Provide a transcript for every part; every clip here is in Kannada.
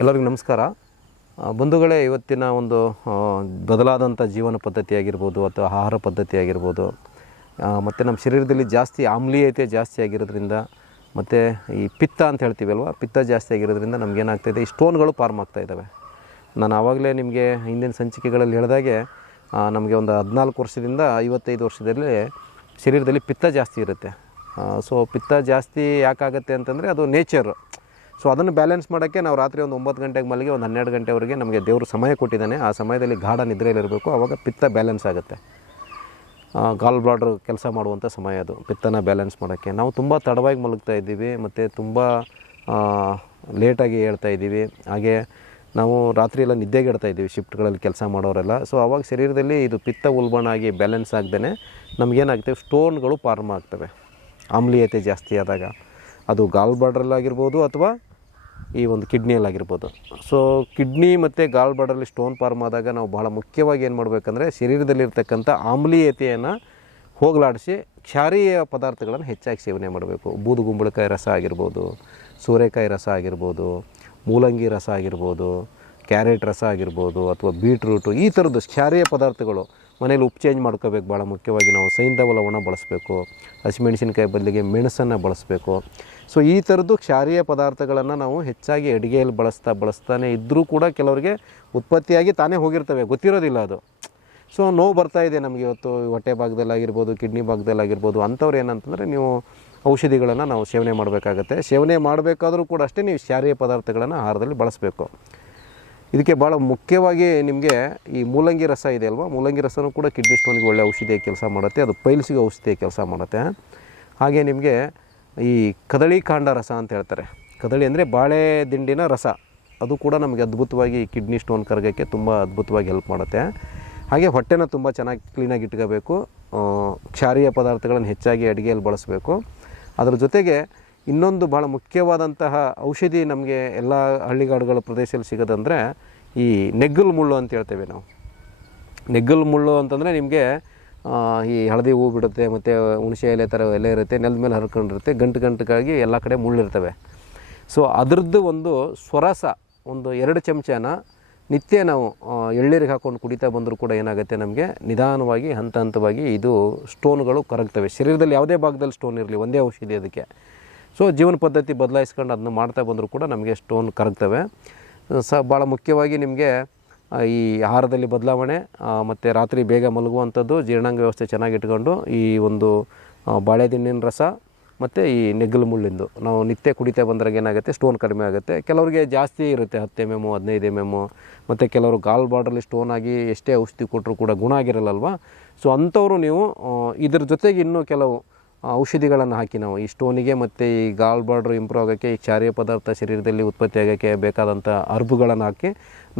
ಎಲ್ಲರಿಗೂ ನಮಸ್ಕಾರ. ಬಂಧುಗಳೇ, ಇವತ್ತಿನ ಒಂದು ಬದಲಾದಂಥ ಜೀವನ ಪದ್ಧತಿ ಆಗಿರ್ಬೋದು ಅಥವಾ ಆಹಾರ ಪದ್ಧತಿ ಆಗಿರ್ಬೋದು ಮತ್ತು ನಮ್ಮ ಶರೀರದಲ್ಲಿ ಜಾಸ್ತಿ ಆಮ್ಲೀಯತೆ ಜಾಸ್ತಿ ಆಗಿರೋದ್ರಿಂದ, ಮತ್ತು ಈ ಪಿತ್ತ ಅಂತ ಹೇಳ್ತೀವಲ್ವ ಪಿತ್ತ ಜಾಸ್ತಿ ಆಗಿರೋದ್ರಿಂದ ನಮಗೇನಾಗ್ತಾಯಿದೆ ಈ ಸ್ಟೋನ್ಗಳು ಫಾರ್ಮ್ ಆಗ್ತಾ ಇದ್ದಾವೆ ನಾನು ಆವಾಗಲೇ ನಿಮಗೆ ಹಿಂದಿನ ಸಂಚಿಕೆಗಳಲ್ಲಿ ಹೇಳಿದಾಗೆ ನಮಗೆ ಒಂದು ಹದಿನಾಲ್ಕು ವರ್ಷದಿಂದ ಐವತ್ತೈದು ವರ್ಷದಲ್ಲಿ ಶರೀರದಲ್ಲಿ ಪಿತ್ತ ಜಾಸ್ತಿ ಇರುತ್ತೆ. ಸೊ ಪಿತ್ತ ಜಾಸ್ತಿ ಯಾಕಾಗತ್ತೆ ಅಂತಂದರೆ ಅದು ನೇಚರು. ಸೊ ಅದನ್ನು ಬ್ಯಾಲೆನ್ಸ್ ಮಾಡೋಕ್ಕೆ ನಾವು ರಾತ್ರಿ ಒಂದು ಒಂಬತ್ತು ಗಂಟೆಗೆ ಮಲಗಿ ಒಂದು ಹನ್ನೆರಡು ಗಂಟೆವರೆಗೆ ನಮಗೆ ದೇವರು ಸಮಯ ಕೊಟ್ಟಿದ್ದಾನೆ. ಆ ಸಮಯದಲ್ಲಿ ಗಾಢ ನಿದ್ರೆಯಲ್ಲಿರಬೇಕು. ಆವಾಗ ಪಿತ್ತ ಬ್ಯಾಲೆನ್ಸ್ ಆಗುತ್ತೆ. ಗಾಲ್ ಬ್ಲಾಡ್ರ್ ಕೆಲಸ ಮಾಡುವಂಥ ಸಮಯ ಅದು. ಪಿತ್ತನ ಬ್ಯಾಲೆನ್ಸ್ ಮಾಡೋಕ್ಕೆ. ನಾವು ತುಂಬ ತಡವಾಗಿ ಮಲಗ್ತಾ ಇದ್ದೀವಿ. ಮತ್ತು ತುಂಬ ಲೇಟಾಗಿ ಹೇಳ್ತಾ ಇದ್ದೀವಿ. ಹಾಗೆ ನಾವು ರಾತ್ರಿ ಎಲ್ಲ ನಿದ್ದೆಗೆಡ್ತಾ ಇದ್ದೀವಿ ಶಿಫ್ಟ್ಗಳಲ್ಲಿ ಕೆಲಸ ಮಾಡೋರೆಲ್ಲ. ಸೊ ಅವಾಗ ಶರೀರದಲ್ಲಿ ಇದು ಪಿತ್ತ ಉಲ್ಬಣ ಆಗಿ ಬ್ಯಾಲೆನ್ಸ್ ಆಗ್ದೇ ನಮಗೇನಾಗ್ತವೆ ಸ್ಟೋನ್ಗಳು ಫಾರ್ಮ್ ಆಗ್ತವೆ. ಆಮ್ಲೀಯತೆ ಜಾಸ್ತಿ ಆದಾಗ. ಅದು ಗಾಲ್ ಬಾರ್ಡ್ರಲ್ಲಾಗಿರ್ಬೋದು ಅಥವಾ ಈ ಒಂದು ಕಿಡ್ನಿಯಲ್ಲಾಗಿರ್ಬೋದು ಸೊ ಕಿಡ್ನಿ ಮತ್ತು ಗಾಲ್ ಬಾರ್ಡ್ರಲ್ಲಿ ಸ್ಟೋನ್ ಫಾರ್ಮ್ ಆದಾಗ ನಾವು ಬಹಳ ಮುಖ್ಯವಾಗಿ ಏನು ಮಾಡಬೇಕಂದ್ರೆ ಶರೀರದಲ್ಲಿರ್ತಕ್ಕಂಥ ಆಮ್ಲೀಯತೆಯನ್ನು ಹೋಗಲಾಡಿಸಿ ಕ್ಷಾರೀಯ ಪದಾರ್ಥಗಳನ್ನು ಹೆಚ್ಚಾಗಿ ಸೇವನೆ ಮಾಡಬೇಕು. ಬೂದುಗುಂಬಳಕಾಯಿ ರಸ ಆಗಿರ್ಬೋದು, ಸೋರೆಕಾಯಿ ರಸ ಆಗಿರ್ಬೋದು, ಮೂಲಂಗಿ ರಸ ಆಗಿರ್ಬೋದು, ಕ್ಯಾರೆಟ್ ರಸ ಆಗಿರ್ಬೋದು ಅಥವಾ ಬೀಟ್ರೂಟು ಈ ಥರದ್ದು ಕ್ಷಾರೀಯ ಪದಾರ್ಥಗಳು ಮನೇಲಿ ಉಪ್ಪು ಚೇಂಜ್ ಮಾಡ್ಕೋಬೇಕು ಭಾಳ ಮುಖ್ಯವಾಗಿ ನಾವು ಸೈಂಧವ ಲವಣ ಬಳಸಬೇಕು ಹಸಿಮೆಣಸಿನ್ಕಾಯಿ ಬದಲಿಗೆ ಮೆಣಸನ್ನು ಬಳಸಬೇಕು. ಸೊ ಈ ಥರದ್ದು ಕ್ಷಾರೀಯ ಪದಾರ್ಥಗಳನ್ನು ನಾವು ಹೆಚ್ಚಾಗಿ ಅಡುಗೆಯಲ್ಲಿ ಬಳಸ್ತಾ ಬಳಸ್ತಾನೆ ಇದ್ದರೂ ಕೂಡ ಕೆಲವರಿಗೆ ಉತ್ಪತ್ತಿಯಾಗಿ ತಾನೇ ಹೋಗಿರ್ತವೆ, ಗೊತ್ತಿರೋದಿಲ್ಲ ಅದು. ಸೊ ನೋವು ಬರ್ತಾ ಇದೆ ನಮಗೆ ಇವತ್ತು, ಹೊಟ್ಟೆ ಭಾಗದಲ್ಲಾಗಿರ್ಬೋದು, ಕಿಡ್ನಿ ಭಾಗದಲ್ಲಾಗಿರ್ಬೋದು, ಅಂಥವ್ರು ಏನಂತಂದರೆ ನೀವು ಔಷಧಿಗಳನ್ನು ನಾವು ಸೇವನೆ ಮಾಡಬೇಕಾಗತ್ತೆ. ಸೇವನೆ ಮಾಡಬೇಕಾದರೂ ಕೂಡ ಅಷ್ಟೇ ನೀವು ಕ್ಷಾರೀಯ ಪದಾರ್ಥಗಳನ್ನು ಆಹಾರದಲ್ಲಿ ಬಳಸಬೇಕು. ಇದಕ್ಕೆ ಭಾಳ ಮುಖ್ಯವಾಗಿ ನಿಮಗೆ ಈ ಮೂಲಂಗಿ ರಸ ಇದೆ ಅಲ್ವಾ? ಮೂಲಂಗಿ ರಸನೂ ಕೂಡ ಕಿಡ್ನಿ ಸ್ಟೋನ್ಗೆ ಒಳ್ಳೆ ಔಷಧಿಯ ಕೆಲಸ ಮಾಡುತ್ತೆ. ಅದು ಪೈಲ್ಸಿಗೆ ಔಷಧಿಯ ಕೆಲಸ ಮಾಡುತ್ತೆ. ಹಾಗೆ ನಿಮಗೆ ಈ ಕದಳಿ ಕಾಂಡ ರಸ ಅಂತ ಹೇಳ್ತಾರೆ. ಕದಳಿ ಅಂದರೆ ಬಾಳೆ ದಿಂಡಿನ ರಸ. ಅದು ಕೂಡ ನಮಗೆ ಅದ್ಭುತವಾಗಿ ಕಿಡ್ನಿ ಸ್ಟೋನ್ ಕರಗಕ್ಕೆ ತುಂಬ ಅದ್ಭುತವಾಗಿ ಹೆಲ್ಪ್ ಮಾಡುತ್ತೆ. ಹಾಗೆ ಹೊಟ್ಟೆನ ತುಂಬ ಚೆನ್ನಾಗಿ ಕ್ಲೀನಾಗಿ ಇಟ್ಕೋಬೇಕು. ಕ್ಷಾರೀಯ ಪದಾರ್ಥಗಳನ್ನು ಹೆಚ್ಚಾಗಿ ಅಡುಗೆಯಲ್ಲಿ ಬಳಸಬೇಕು. ಅದರ ಜೊತೆಗೆ ಇನ್ನೊಂದು ಭಾಳ ಮುಖ್ಯವಾದಂತಹ ಔಷಧಿ ನಮಗೆ ಎಲ್ಲ ಹಳ್ಳಿಗಾಡುಗಳ ಪ್ರದೇಶದಲ್ಲಿ ಸಿಗೋದಂದರೆ ಈ ನೆಗ್ಗಲ್ ಮುಳ್ಳು ಅಂತ ಹೇಳ್ತೇವೆ ನಾವು. ನೆಗ್ಗಲ್ ಮುಳ್ಳು ಅಂತಂದರೆ ನಿಮಗೆ ಈ ಹಳದಿ ಹೂ ಬಿಡುತ್ತೆ, ಮತ್ತು ಹುಣಸೆ ಎಲೆ ಥರ ಎಲೆ ಇರುತ್ತೆ, ನೆಲದ ಮೇಲೆ ಹರ್ಕೊಂಡಿರುತ್ತೆ, ಗಂಟು ಗಂಟುಗಾಗಿ ಎಲ್ಲ ಕಡೆ ಮುಳ್ಳಿರ್ತವೆ ಸೊ ಅದರದ್ದು ಒಂದು ಸ್ವರಸ, ಒಂದು ಎರಡು ಚಮಚನ ನಿತ್ಯ ನಾವು ಎಳ್ಳೀರಿಗೆ ಹಾಕ್ಕೊಂಡು ಕುಡಿತಾ ಬಂದರೂ ಕೂಡ ಏನಾಗುತ್ತೆ ನಮಗೆ? ನಿಧಾನವಾಗಿ, ಹಂತ ಹಂತವಾಗಿ ಇದು ಸ್ಟೋನ್ಗಳು ಕರಗ್ತವೆ. ಶರೀರದಲ್ಲಿ ಯಾವುದೇ ಭಾಗದಲ್ಲಿ ಸ್ಟೋನ್ ಇರಲಿ, ಒಂದೇ ಔಷಧಿ ಅದಕ್ಕೆ. ಸೊ ಜೀವನ ಪದ್ಧತಿ ಬದಲಾಯಿಸ್ಕೊಂಡು ಅದನ್ನ ಮಾಡ್ತಾ ಬಂದರೂ ಕೂಡ ನಮಗೆ ಸ್ಟೋನ್ ಕರಗ್ತವೆ. ಸ ಭಾಳ ಮುಖ್ಯವಾಗಿ ನಿಮಗೆ ಈ ಆಹಾರದಲ್ಲಿ ಬದಲಾವಣೆ ಮತ್ತು ರಾತ್ರಿ ಬೇಗ ಮಲಗುವಂಥದ್ದು ಜೀರ್ಣಾಂಗ ವ್ಯವಸ್ಥೆ ಚೆನ್ನಾಗಿಟ್ಕೊಂಡು ಈ ಒಂದು ಬಾಳೆದಿನ್ನಿನ ರಸ ಮತ್ತು ಈ ನೆಗ್ಗಲು ಮುಳ್ಳಿಂದು. ನಾವು ನಿತ್ಯ ಕುಡಿತಾ ಬಂದಾಗ ಏನಾಗುತ್ತೆ, ಸ್ಟೋನ್ ಕಡಿಮೆ ಆಗುತ್ತೆ. ಕೆಲವರಿಗೆ ಜಾಸ್ತಿ ಇರುತ್ತೆ, ಹತ್ತು ಎಂ ಎಮ್ಮು ಹದಿನೈದು ಎಂ ಎಮ್ಮು ಮತ್ತು ಕೆಲವರು ಗಾಲ್ ಬಾರ್ಡ್ರಲ್ಲಿ ಸ್ಟೋನ್ ಆಗಿ ಎಷ್ಟೇ ಔಷಧಿ ಕೊಟ್ಟರು ಕೂಡ ಗುಣ ಆಗಿರಲ್ಲಲ್ವ? ಸೊ ಅಂಥವರು ನೀವು ಇದ್ರ ಜೊತೆಗೆ ಇನ್ನೂ ಕೆಲವು ಔಷಧಿಗಳನ್ನು ಹಾಕಿ ನಾವು ಈ ಸ್ಟೋನಿಗೆ ಮತ್ತು ಈ ಗಾಲ್ ಬಾರ್ಡ್ರ್ ಇಂಪ್ರೂವ್ ಆಗೋಕ್ಕೆ, ಈ ಕ್ಷಾರೀಯ ಪದಾರ್ಥ ಶರೀರದಲ್ಲಿ ಉತ್ಪತ್ತಿ ಆಗೋಕ್ಕೆ ಬೇಕಾದಂಥ ಹರ್ಬುಗಳನ್ನು ಹಾಕಿ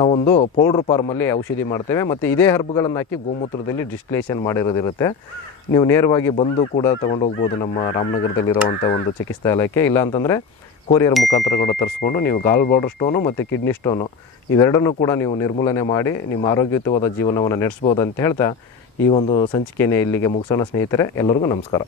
ನಾವೊಂದು ಪೌಡ್ರ್ ಫಾರ್ಮಲ್ಲಿ ಔಷಧಿ ಮಾಡ್ತೇವೆ. ಮತ್ತು ಇದೇ ಹರ್ಬುಗಳನ್ನು ಹಾಕಿ ಗೋಮೂತ್ರದಲ್ಲಿ ಡಿಸ್ಟಿಲೇಷನ್ ಮಾಡಿರೋದಿರುತ್ತೆ. ನೀವು ನೇರವಾಗಿ ಬಂದು ಕೂಡ ತೊಗೊಂಡೋಗ್ಬೋದು ನಮ್ಮ ರಾಮನಗರದಲ್ಲಿರುವಂಥ ಒಂದು ಚಿಕಿತ್ಸಾಲಯಕ್ಕೆ. ಇಲ್ಲ ಅಂತಂದರೆ ಕೊರಿಯರ್ ಮುಖಾಂತರ ಕೂಡ ತರಿಸ್ಕೊಂಡು ನೀವು ಗಾಲ್ ಬಾರ್ಡ್ರ್ ಸ್ಟೋನು ಮತ್ತು ಕಿಡ್ನಿ ಸ್ಟೋನು ಇವೆರಡನ್ನೂ ಕೂಡ ನೀವು ನಿರ್ಮೂಲನೆ ಮಾಡಿ ನಿಮ್ಮ ಆರೋಗ್ಯಯುತವಾದ ಜೀವನವನ್ನು ನಡೆಸ್ಬೋದು ಅಂತ ಹೇಳ್ತಾ ಈ ಒಂದು ಸಂಚಿಕೆಯನ್ನು ಇಲ್ಲಿಗೆ ಮುಗಿಸೋಣ ಸ್ನೇಹಿತರೆ ಎಲ್ಲರಿಗೂ ನಮಸ್ಕಾರ.